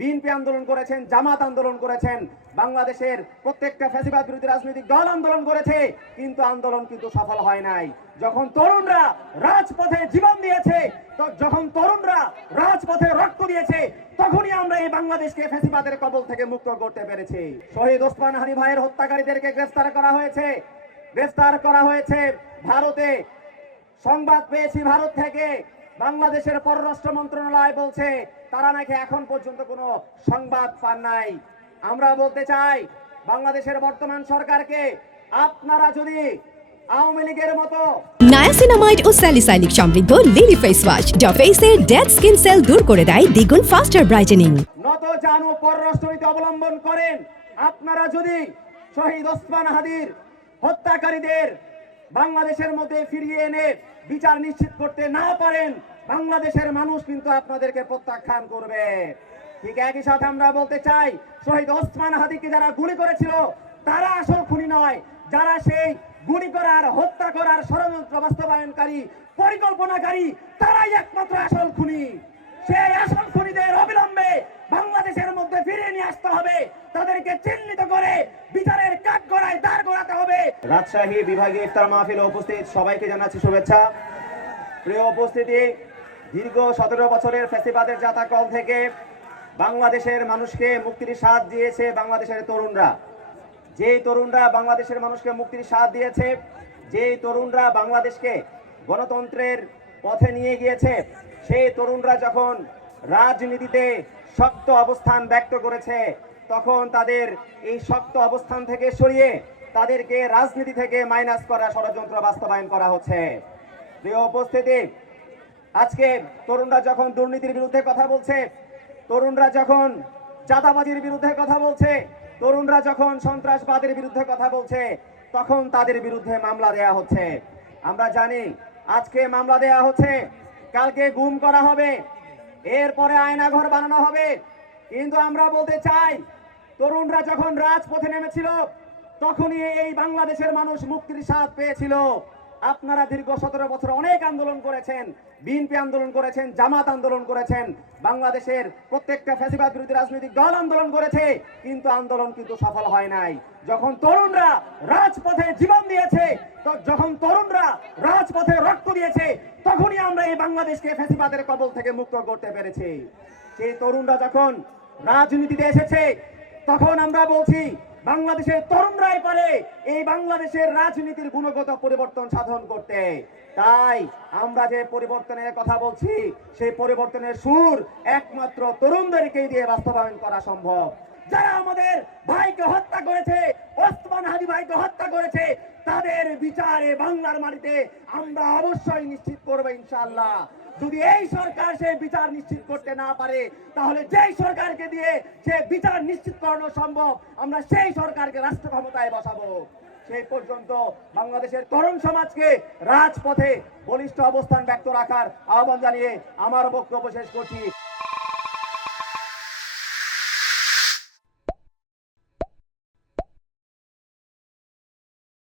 BNP আন্দোলন করেছেন, জামাত আন্দোলন করেছেন, বাংলাদেশের প্রত্যেকটা ফ্যাসিবাদ বিরোধী রাজনৈতিক দল আন্দোলন করেছে, কিন্তু আন্দোলন কিন্তু সফল হয় নাই। যখন তরুণরা রাজপথে জীবন দিয়েছে, যখন তরুণরা রাজপথে রক্ত দিয়েছে, তখনই আমরা এই বাংলাদেশকে ফ্যাসিবাদের কবল থেকে মুক্ত করতে পেরেছি। শহীদ ওসমান হাদি ভাইয়ের হত্যাকারীদেরকে গ্রেফতার করা হয়েছে ভারতে। সংবাদ পেয়েছি ভারত থেকে, বাংলাদেশের পররাষ্ট্র মন্ত্রণালয় বলছে তারা নাকি এখন পর্যন্ত কোনো সংবাদ পান নাই। আমরা বলতে চাই বাংলাদেশের বর্তমান সরকারকে, আপনারা যদি আওয়ামী লীগের মতো নায়াসিনামাইড ও স্যালিসাইলিক সমৃদ্ধ লিলি ফেস ওয়াশ যা ফেসের ডেড স্কিন সেল দূর করে দেয় দ্বিগুণ ফাস্টার ব্রাইটেনিং। নত জানু পররাষ্ট্রনীতি অবলম্বন করেন, আপনারা যদি শহীদ ওসমান হাদির হত্যাকারীদের বাংলাদেশের মধ্যে ফিরিয়ে এনে বিচার নিশ্চিত করতে না পারেন, বাংলাদেশের মানুষ কিন্তু আপনাদেরকে প্রত্যাখ্যান করবে। ঠিক একই সাথে আমরা বলতে চাই, শহীদ ওসমান হাদিকে যারা গুলি করেছিল তারা আসল খুনি নয়, যারা সেই গুলি করার, হত্যা করার ষড়যন্ত্র বাস্তবায়নকারী, পরিকল্পনাকারী, তারাই একমাত্র আসল খুনি। সেই আসল খুনিদের অবিলম্বে বাংলাদেশের মধ্যে ফিরিয়ে নিয়ে আসতে হবে, তাদেরকে চিহ্নিত করে বিচারের কাঠগড়ায় দাঁড় করাতে হবে। রাজশাহী বিভাগীয় ইফতার মাহফিলে উপস্থিত সবাইকে জানাচ্ছি শুভেচ্ছা। প্রিয় উপস্থিতি, দীর্ঘ 17 বছরের ফ্যাসিবাদের জাতাকল থেকে বাংলাদেশের মানুষকে মুক্তির স্বাদ দিয়েছে বাংলাদেশের তরুণরা। যেই তরুণরা বাংলাদেশের মানুষকে মুক্তির স্বাদ দিয়েছে, যেই তরুণরা বাংলাদেশকে গণতন্ত্রের পথে নিয়ে গিয়েছে, সেই তরুণরা যখন রাজনীতিতে শক্ত অবস্থান ব্যক্ত করেছে, তখন তাদের এই শক্ত অবস্থান থেকে সরিয়ে তাদেরকে রাজনীতি থেকে মাইনাস করা ষড়যন্ত্র বাস্তবায়ন করা হচ্ছে। প্রিয় উপস্থিতি, আজকে তরুণরা যখন দুর্নীতির বিরুদ্ধে কথা বলছে, তরুণরা যখন চাঁদাবাজির বিরুদ্ধে কথা বলছে, তরুণরা যখন সন্ত্রাসবাদের বিরুদ্ধে কথা বলছে, তখন তাদের বিরুদ্ধে মামলা দেয়া হচ্ছে। আমরা জানি আজকে মামলা দেয়া হচ্ছে, কালকে গুম করা হবে, এরপরে আয়নাঘর বানানো হবে। কিন্তু আমরা বলতে চাই, তরুণরা যখন রাজপথে নেমেছিল তখনই এই বাংলাদেশের মানুষ মুক্তির স্বাদ পেয়েছিল। আপনারা দীর্ঘ 17 বছর অনেক আন্দোলন করেছেন, বিএনপি আন্দোলন করেছেন, জামাত আন্দোলন করেছেন, বাংলাদেশের প্রত্যেকটা ফ্যাসিবাদ বিরোধী রাজনৈতিক দল আন্দোলন করেছে, কিন্তু আন্দোলন কিন্তু সফল হয় নাই। যখন তরুণরা রাজপথে জীবন দিয়েছে, যখন তরুণরা রাজপথে রক্ত দিয়েছে, তখনই আমরা এই বাংলাদেশকে ফ্যাসিবাদের কবল থেকে মুক্ত করতে পেরেছি। সেই তরুণরা যখন রাজনীতিতে এসেছে, তখন আমরা বলছি বাংলাদেশের তরুণরাই পারে এই বাংলাদেশের রাজনীতির গুণগত পরিবর্তন সাধন করতে। তাই আমরা যে পরিবর্তনের কথা বলছি, সেই পরিবর্তনের সুর একমাত্র তরুণদেরকেই দিয়ে বাস্তবায়ন করা সম্ভব। যারা আমাদের ভাইকে হত্যা করেছে, ওসমান হাদি ভাইকে হত্যা করেছে, তাদের বিচারে বাংলার মাটিতে আমরা অবশ্যই নিশ্চিত করবো ইনশাআল্লাহ। যদি এই সরকার সে বিচার নিশ্চিত করতে না পারে, তাহলে যেই সরকারকে দিয়ে সে বিচার নিশ্চিত করানো সম্ভব, আমরা সেই সরকারকে রাষ্ট্র ক্ষমতায় বসাবো। সেই পর্যন্ত বাংলাদেশের তরুণ সমাজকে রাজপথে বলিষ্ঠ অবস্থান ব্যক্ত রাখার আহ্বান জানিয়ে আমার বক্তব্য শেষ করছি।